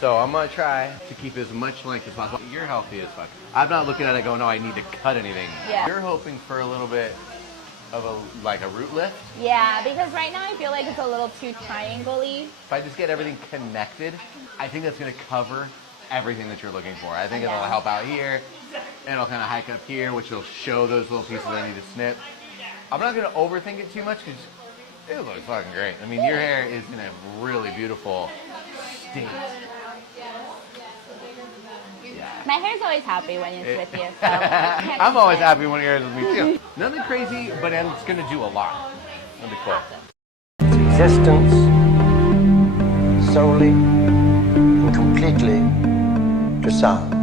So I'm gonna try to keep as much length as possible. You're healthy as fuck. I'm not looking at it going, no, I need to cut anything. Yeah. You're hoping for a little bit of a root lift. Yeah, because right now I feel like it's a little too triangle-y. If I just get everything connected, I think that's gonna cover everything that you're looking for. I think it'll help out here, and it'll kind of hike up here, which will show those little pieces I need to snip. I'm not gonna overthink it too much because it looks fucking great. I mean, your hair is in a really beautiful state. My hair's always happy when it's with you. So I'm always happy when your hair is with me too. Nothing crazy, but it's gonna do a lot. That'd be cool. Awesome. Existence solely and completely to sound.